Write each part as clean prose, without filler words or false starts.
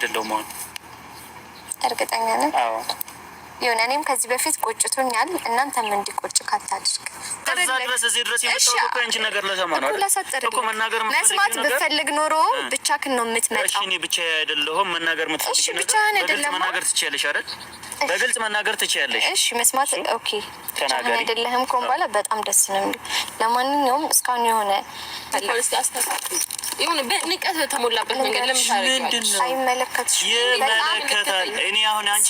አይደለሁም አሁን። እርግጠኛ ነኝ? አዎ የሆነ እኔም ከዚህ በፊት ቆጭቶኛል። እናንተም እንዲቆጭ ካታድርግ። ከዛ ድረስ እዚህ ድረስ የመጣው እኮ አንቺ ነገር ለሰማ ነው እኮ መናገር መስማት ብፈልግ ኖሮ ብቻህን ነው የምትመጣው። እሺ እኔ ብቻ አይደለሁም መናገር የምትፈልጊ ነገር ብቻህን አይደለም መናገር ትችያለሽ አይደል? በግልጽ መናገር ትችያለሽ። እሺ መስማት ኦኬ ተናገሪ። አይደለህም ኮምባላ በጣም ደስ ነው የሚል። ለማንኛውም እስካሁን የሆነ ፖሊስ አስተካክል ይሁን በንቀት ተሞላበት ነገር ለምታረጋግጥ አይመለከትሽም። ይመለከታል። እኔ አሁን አንቺ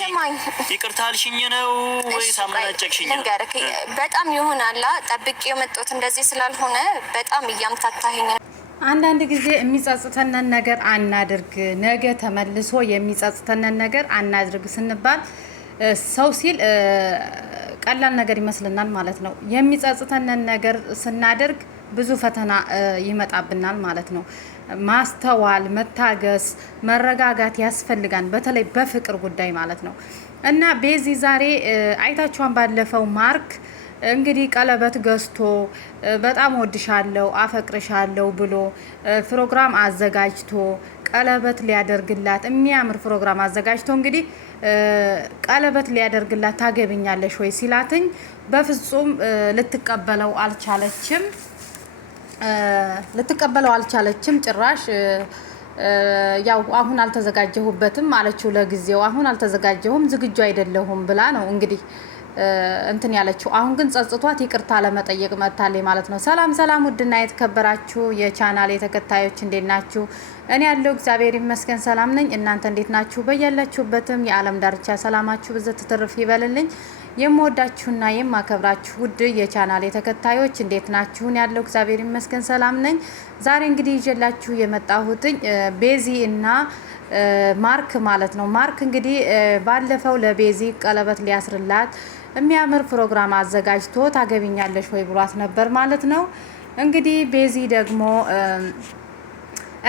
ይቅርታ አልሽኝ ነው ወይ ሳመናጨቅሽኝ ነው? በጣም ይሆናላ ጠብቄ የመጣሁት እንደዚህ ስላልሆነ በጣም እያምታታኸኝ ነው። አንዳንድ ጊዜ የሚጸጽተንን ነገር አናድርግ፣ ነገ ተመልሶ የሚጸጽተንን ነገር አናድርግ ስንባል ሰው ሲል ቀላል ነገር ይመስልናል ማለት ነው። የሚጸጽተንን ነገር ስናደርግ ብዙ ፈተና ይመጣብናል ማለት ነው። ማስተዋል፣ መታገስ፣ መረጋጋት ያስፈልጋል። በተለይ በፍቅር ጉዳይ ማለት ነው። እና ቤዚ ዛሬ አይታችኋን ባለፈው ማርክ እንግዲህ ቀለበት ገዝቶ በጣም ወድሻለሁ አፈቅርሻለሁ ብሎ ፕሮግራም አዘጋጅቶ ቀለበት ሊያደርግላት የሚያምር ፕሮግራም አዘጋጅቶ እንግዲህ ቀለበት ሊያደርግላት ታገብኛለሽ ወይ ሲላትኝ በፍጹም ልትቀበለው አልቻለችም። ጭራሽ ያው አሁን አልተዘጋጀሁበትም አለችው። ለጊዜው አሁን አልተዘጋጀሁም ዝግጁ አይደለሁም ብላ ነው እንግዲህ እንትን ያለችው። አሁን ግን ጸጽቷት ይቅርታ ለመጠየቅ መጥታለች ማለት ነው። ሰላም ሰላም፣ ውድና የተከበራችሁ የቻናሌ ተከታዮች እንዴት ናችሁ? እኔ ያለው እግዚአብሔር ይመስገን ሰላም ነኝ። እናንተ እንዴት ናችሁ? በያላችሁበትም የዓለም ዳርቻ ሰላማችሁ ብዝት ትርፍ ይበልልኝ። የምወዳችሁና የማከብራችሁ ውድ የቻናሌ ተከታዮች እንዴት ናችሁ? እኔ ያለው እግዚአብሔር ይመስገን ሰላም ነኝ። ዛሬ እንግዲህ ይዤላችሁ የመጣሁትኝ ቤዚ እና ማርክ ማለት ነው። ማርክ እንግዲህ ባለፈው ለቤዚ ቀለበት ሊያስርላት የሚያምር ፕሮግራም አዘጋጅቶ ታገቢኛለሽ ወይ ብሏት ነበር ማለት ነው። እንግዲህ ቤዚ ደግሞ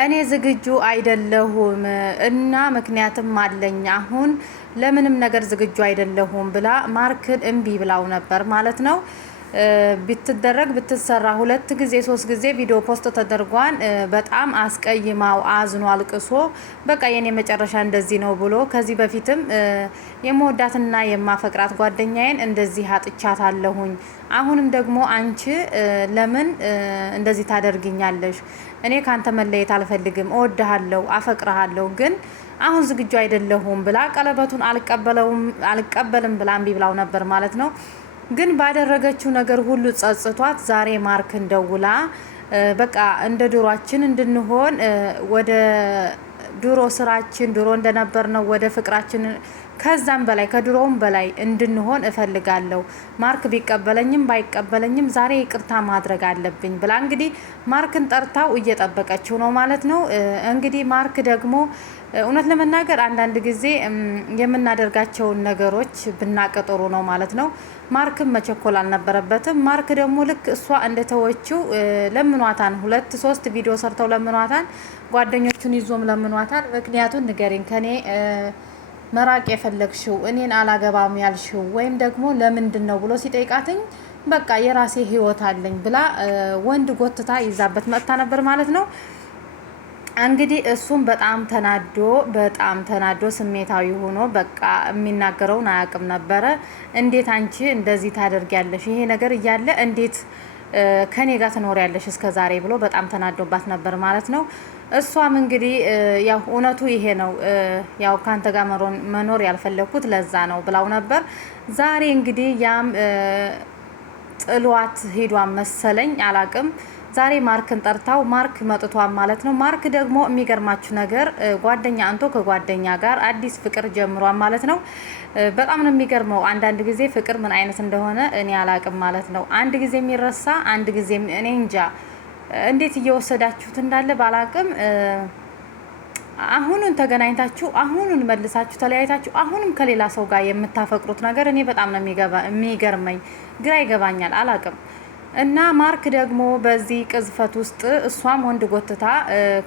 እኔ ዝግጁ አይደለሁም እና ምክንያትም አለኝ አሁን ለምንም ነገር ዝግጁ አይደለሁም ብላ ማርክን እምቢ ብላው ነበር ማለት ነው። ብትደረግ ብትሰራ 2 ጊዜ 3 ጊዜ ቪዲዮ ፖስት ተደርጓን በጣም አስቀይማው አዝኖ አልቅሶ በቃ የኔ መጨረሻ እንደዚህ ነው ብሎ ከዚህ በፊትም የምወዳትና የማፈቅራት ጓደኛዬን እንደዚህ አጥቻታለሁኝ አሁንም ደግሞ አንቺ ለምን እንደዚህ ታደርጊኛለሽ? እኔ ካንተ መለየት አልፈልግም፣ እወድሃለሁ፣ አፈቅርሃለሁ ግን አሁን ዝግጁ አይደለሁም ብላ ቀለበቱን አልቀበልም ብላ እምቢ ብላው ነበር ማለት ነው። ግን ባደረገችው ነገር ሁሉ ጸጽቷት ዛሬ ማርክን ደውላ በቃ እንደ ድሮአችን እንድንሆን ወደ ድሮ ስራችን ድሮ እንደነበር ነው ወደ ፍቅራችን ከዛም በላይ ከድሮውም በላይ እንድንሆን እፈልጋለሁ። ማርክ ቢቀበለኝም ባይቀበለኝም ዛሬ ይቅርታ ማድረግ አለብኝ ብላ እንግዲህ ማርክን ጠርታው እየጠበቀችው ነው ማለት ነው። እንግዲህ ማርክ ደግሞ እውነት ለመናገር አንዳንድ ጊዜ የምናደርጋቸውን ነገሮች ብናቀጥሩ ነው ማለት ነው። ማርክም መቸኮል አልነበረበትም። ማርክ ደግሞ ልክ እሷ እንደተወችው ለምኗታን 2-3 ቪዲዮ ሰርተው ለምኗታን፣ ጓደኞቹን ይዞም ለምኗታን። ምክንያቱን ንገሪኝ ከኔ መራቅ የፈለግሽው እኔን አላገባም ያልሽው ወይም ደግሞ ለምንድን ነው ብሎ ሲጠይቃትኝ በቃ የራሴ ህይወት አለኝ ብላ ወንድ ጎትታ ይዛበት መጥታ ነበር ማለት ነው። እንግዲህ እሱም በጣም ተናዶ ስሜታዊ ሆኖ በቃ የሚናገረውን አያውቅም ነበረ። እንዴት አንቺ እንደዚህ ታደርጊያለሽ? ይሄ ነገር እያለ እንዴት ከኔ ጋር ትኖሪያለሽ እስከ ዛሬ ብሎ በጣም ተናዶባት ነበር ማለት ነው። እሷም እንግዲህ ያው እውነቱ ይሄ ነው፣ ያው ካንተ ጋር መኖር ያልፈለኩት ለዛ ነው ብላው ነበር። ዛሬ እንግዲህ ያም ጥሏት ሄዷን መሰለኝ አላቅም። ዛሬ ማርክን ጠርታው ማርክ መጥቷን ማለት ነው። ማርክ ደግሞ የሚገርማችሁ ነገር ጓደኛ አንቶ ከጓደኛ ጋር አዲስ ፍቅር ጀምሯን ማለት ነው። በጣም ነው የሚገርመው። አንዳንድ ጊዜ ፍቅር ምን አይነት እንደሆነ እኔ አላቅም ማለት ነው። አንድ ጊዜ የሚረሳ አንድ ጊዜ እኔ እንጃ እንዴት እየወሰዳችሁት እንዳለ ባላቅም አሁኑን ተገናኝታችሁ አሁኑን መልሳችሁ ተለያይታችሁ አሁንም ከሌላ ሰው ጋር የምታፈቅሩት ነገር እኔ በጣም ነው የሚገርመኝ፣ ግራ ይገባኛል፣ አላቅም። እና ማርክ ደግሞ በዚህ ቅዝፈት ውስጥ እሷም ወንድ ጎትታ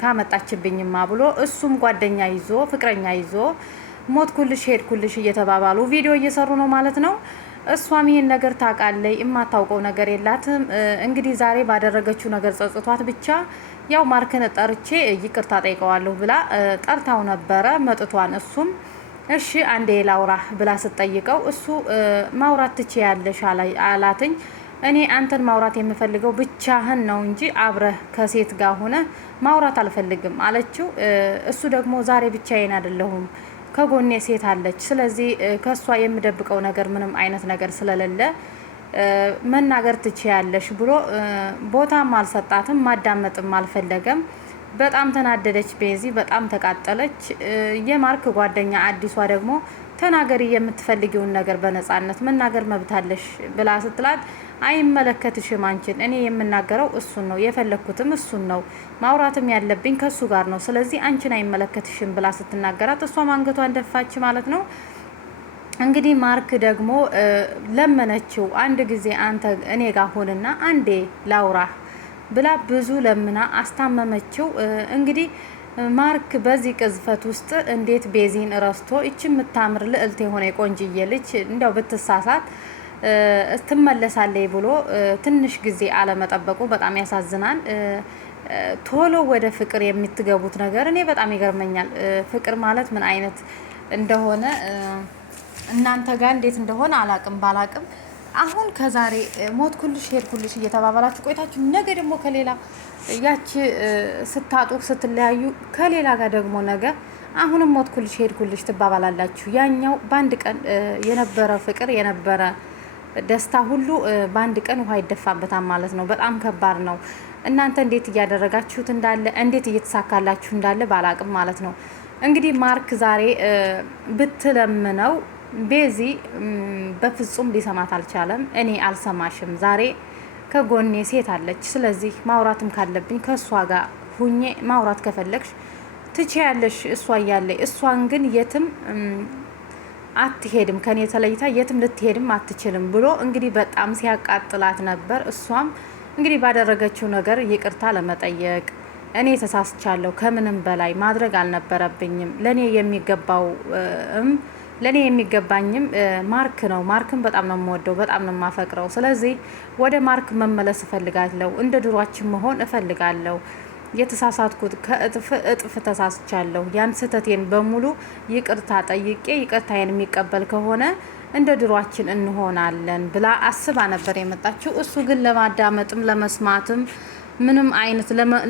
ካመጣችብኝማ ብሎ እሱም ጓደኛ ይዞ ፍቅረኛ ይዞ ሞት ኩልሽ ሄድ ኩልሽ እየተባባሉ ቪዲዮ እየሰሩ ነው ማለት ነው። እሷም ይሄን ነገር ታውቃለች፣ የማታውቀው ነገር የላትም። እንግዲህ ዛሬ ባደረገችው ነገር ጸጽቷት ብቻ ያው ማርክን ጠርቼ ይቅርታ ጠይቀዋለሁ ብላ ጠርታው ነበረ መጥቷን። እሱም እሺ አንዴ ላውራ ብላ ስትጠይቀው እሱ ማውራት ትችያለሽ አላትኝ። እኔ አንተን ማውራት የምፈልገው ብቻህን ነው እንጂ አብረህ ከሴት ጋር ሆነ ማውራት አልፈልግም አለችው። እሱ ደግሞ ዛሬ ብቻዬን አይደለሁም ከጎኔ ሴት አለች። ስለዚህ ከሷ የምደብቀው ነገር ምንም አይነት ነገር ስለሌለ መናገር ትችያለሽ ብሎ ቦታም አልሰጣትም፣ ማዳመጥም አልፈለገም። በጣም ተናደደች ቤዚ፣ በጣም ተቃጠለች። የማርክ ጓደኛ አዲሷ ደግሞ ተናገሪ የምትፈልጊውን ነገር በነጻነት መናገር መብታለሽ ብላ ስትላት አይመለከትሽም አንቺን፣ እኔ የምናገረው እሱን ነው፣ የፈለኩትም እሱን ነው፣ ማውራትም ያለብኝ ከሱ ጋር ነው፣ ስለዚህ አንቺን አይመለከትሽም ብላ ስትናገራት እሷም አንገቷን ደፋች ማለት ነው። እንግዲህ ማርክ ደግሞ ለመነችው። አንድ ጊዜ አንተ እኔ ጋር ሆንና አንዴ ላውራ ብላ ብዙ ለምና አስታመመችው። እንግዲህ ማርክ በዚህ ቅዝፈት ውስጥ እንዴት ቤዚን ረስቶ እቺ የምታምር ልዕልት የሆነ የቆንጅዬ ልጅ እንደው ብትሳሳት ትመለሳለች ብሎ ትንሽ ጊዜ አለመጠበቁ በጣም ያሳዝናል። ቶሎ ወደ ፍቅር የምትገቡት ነገር እኔ በጣም ይገርመኛል። ፍቅር ማለት ምን አይነት እንደሆነ እናንተ ጋር እንዴት እንደሆነ ባላቅም አሁን ከዛሬ ሞት ኩልሽ ሄድ ኩልሽ እየተባባላችሁ ቆይታችሁ ነገ ደግሞ ከሌላ ያቺ ስታጡ ስትለያዩ ከሌላ ጋር ደግሞ ነገ አሁንም ሞት ኩልሽ ሄድ ኩልሽ ትባባላላችሁ። ያኛው በአንድ ቀን የነበረ ፍቅር የነበረ ደስታ ሁሉ በአንድ ቀን ውሃ ይደፋበታል ማለት ነው። በጣም ከባድ ነው። እናንተ እንዴት እያደረጋችሁት እንዳለ እንዴት እየተሳካላችሁ እንዳለ ባላቅም ማለት ነው። እንግዲህ ማርክ ዛሬ ብትለምነው ቤዚ በፍጹም ሊሰማት አልቻለም። እኔ አልሰማሽም፣ ዛሬ ከጎኔ ሴት አለች፣ ስለዚህ ማውራትም ካለብኝ ከእሷ ጋር ሁኜ ማውራት ከፈለግሽ ትችያለሽ እሷ እያለች፣ እሷን ግን የትም አትሄድም፣ ከኔ ተለይታ የትም ልትሄድም አትችልም ብሎ እንግዲህ በጣም ሲያቃጥላት ነበር። እሷም እንግዲህ ባደረገችው ነገር ይቅርታ ለመጠየቅ እኔ ተሳስቻለሁ፣ ከምንም በላይ ማድረግ አልነበረብኝም፣ ለኔ የሚገባኝም ማርክ ነው። ማርክን በጣም ነው የምወደው፣ በጣም ነው የማፈቅረው። ስለዚህ ወደ ማርክ መመለስ እፈልጋለሁ፣ እንደ ድሯችን መሆን እፈልጋለሁ። የተሳሳትኩት ከእጥፍ ተሳስቻለሁ። ያን ስህተቴን በሙሉ ይቅርታ ጠይቄ ይቅርታዬን የሚቀበል ከሆነ እንደ ድሯችን እንሆናለን ብላ አስባ ነበር የመጣችው። እሱ ግን ለማዳመጥም ለመስማትም ምንም አይነት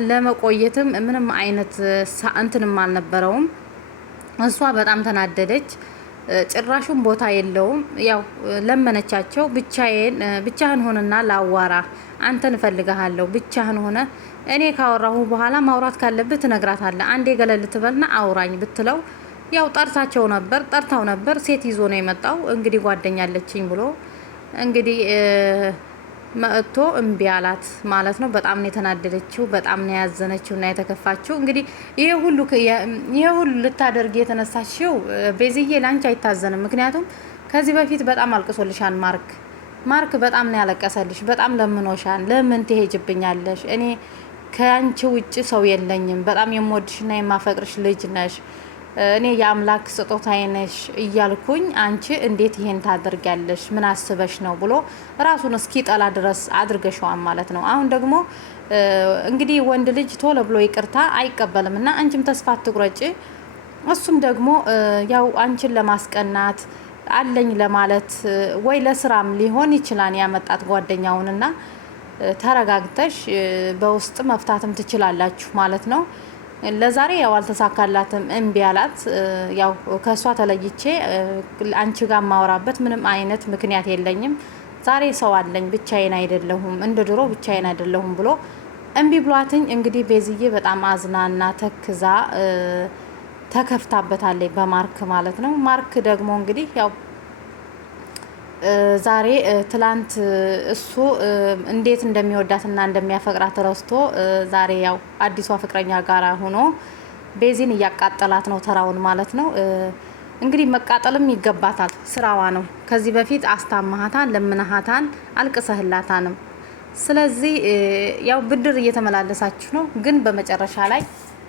ለመቆየትም ምንም አይነት እንትንም አልነበረውም። እሷ በጣም ተናደደች። ጭራሹን ቦታ የለውም። ያው ለመነቻቸው። ብቻህን ሆነና ላዋራ፣ አንተን እፈልግሃለሁ፣ ብቻህን ሆነ እኔ ካወራሁ በኋላ ማውራት ካለብህ ትነግራታለህ፣ አንዴ ገለል ትበልና አውራኝ ብትለው ያው ጠርታው ነበር። ሴት ይዞ ነው የመጣው። እንግዲህ ጓደኛለችኝ ብሎ እንግዲህ መጥቶ እምቢ አላት ማለት ነው። በጣም ነው የተናደደችው፣ በጣም ነው ያዘነችው እና የተከፋችው። እንግዲህ ይሄ ሁሉ ልታደርግ የተነሳችው ቤዝዬ ላንቺ አይታዘንም። ምክንያቱም ከዚህ በፊት በጣም አልቅሶልሻል ማርክ በጣም ነው ያለቀሰልሽ፣ በጣም ለምኖሻል። ለምን ትሄጅብኛለሽ? እኔ ከአንቺ ውጭ ሰው የለኝም፣ በጣም የምወድሽና የማፈቅርሽ ልጅ ነሽ፣ እኔ የአምላክ ስጦታዬ ነሽ እያልኩኝ አንቺ እንዴት ይሄን ታደርጊያለሽ? ምን አስበሽ ነው ብሎ ራሱን እስኪ ጠላ ድረስ አድርገሽዋል ማለት ነው። አሁን ደግሞ እንግዲህ ወንድ ልጅ ቶሎ ብሎ ይቅርታ አይቀበልም እና አንቺም ተስፋ አትቁረጪ። እሱም ደግሞ ያው አንቺን ለማስቀናት አለኝ ለማለት ወይ ለስራም ሊሆን ይችላል ያመጣት ጓደኛውንና ተረጋግተሽ በውስጥ መፍታትም ትችላላችሁ ማለት ነው። ለዛሬ ያው አልተሳካላትም፣ እምቢ አላት። ያው ከሷ ተለይቼ አንቺ ጋር ማወራበት ምንም አይነት ምክንያት የለኝም፣ ዛሬ ሰው አለኝ፣ ብቻዬን አይደለሁም፣ እንደ ድሮ ብቻዬን አይደለሁም ብሎ እምቢ ብሏትኝ። እንግዲህ ቤዝዬ በጣም አዝናና ተክዛ ተከፍታበታለች በማርክ ማለት ነው። ማርክ ደግሞ እንግዲህ ያው ዛሬ ትላንት እሱ እንዴት እንደሚወዳትና እንደሚያፈቅራት ረስቶ ዛሬ ያው አዲሷ ፍቅረኛ ጋራ ሆኖ ቤዚን እያቃጠላት ነው ተራውን ማለት ነው። እንግዲህ መቃጠልም ይገባታል፣ ስራዋ ነው። ከዚህ በፊት አስታማሃታን፣ ለምናሃታን፣ አልቅሰህላታንም። ስለዚህ ያው ብድር እየተመላለሳችሁ ነው፣ ግን በመጨረሻ ላይ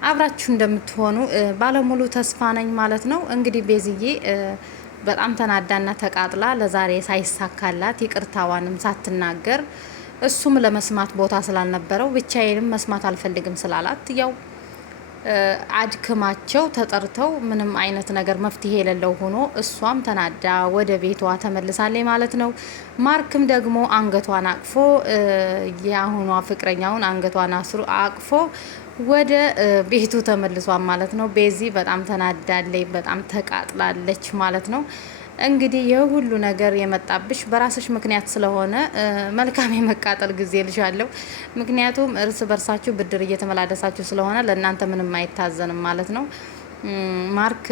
አብራችሁ እንደምትሆኑ ባለሙሉ ተስፋ ነኝ ማለት ነው። እንግዲህ ቤዝዬ በጣም ተናዳና ተቃጥላ ለዛሬ ሳይሳካላት ይቅርታዋንም ሳትናገር እሱም ለመስማት ቦታ ስላልነበረው ብቻዬንም መስማት አልፈልግም ስላላት ያው አድክማቸው ተጠርተው ምንም አይነት ነገር መፍትሄ የሌለው ሆኖ እሷም ተናዳ ወደ ቤቷ ተመልሳለች ማለት ነው። ማርክም ደግሞ አንገቷን አቅፎ የአሁኗ ፍቅረኛውን አንገቷን አቅፎ ወደ ቤቱ ተመልሷል ማለት ነው። ቤዚ በጣም ተናዳለች፣ በጣም ተቃጥላለች ማለት ነው። እንግዲህ የሁሉ ነገር የመጣብሽ በራስሽ ምክንያት ስለሆነ መልካም የመቃጠል ጊዜ ልሻለሁ። ምክንያቱም እርስ በርሳችሁ ብድር እየተመላለሳችሁ ስለሆነ ለእናንተ ምንም አይታዘንም ማለት ነው። ማርክ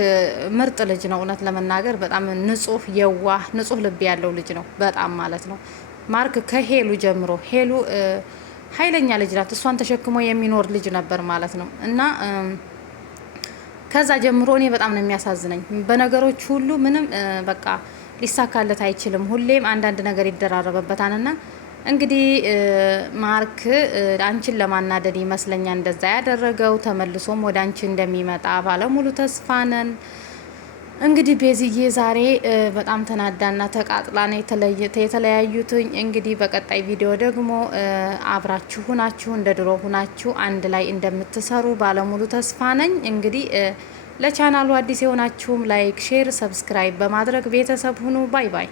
ምርጥ ልጅ ነው። እውነት ለመናገር በጣም ንጹህ፣ የዋህ፣ ንጹህ ልብ ያለው ልጅ ነው በጣም ማለት ነው። ማርክ ከሄሉ ጀምሮ ሄሉ ኃይለኛ ልጅ ናት። እሷን ተሸክሞ የሚኖር ልጅ ነበር ማለት ነው እና ከዛ ጀምሮ እኔ በጣም ነው የሚያሳዝነኝ። በነገሮች ሁሉ ምንም በቃ ሊሳካለት አይችልም። ሁሌም አንዳንድ ነገር ይደራረበበታልና እንግዲህ ማርክ አንቺን ለማናደድ ይመስለኛል እንደዛ ያደረገው። ተመልሶም ወደ አንቺ እንደሚመጣ ባለሙሉ ተስፋ ነን። እንግዲህ ቤዝዬ ዛሬ በጣም ተናዳና ተቃጥላ ነው የተለያዩትኝ። እንግዲህ በቀጣይ ቪዲዮ ደግሞ አብራችሁ ሁናችሁ እንደ ድሮ ሁናችሁ አንድ ላይ እንደምትሰሩ ባለሙሉ ተስፋ ነኝ። እንግዲህ ለቻናሉ አዲስ የሆናችሁም ላይክ፣ ሼር፣ ሰብስክራይብ በማድረግ ቤተሰብ ሁኑ። ባይ ባይ።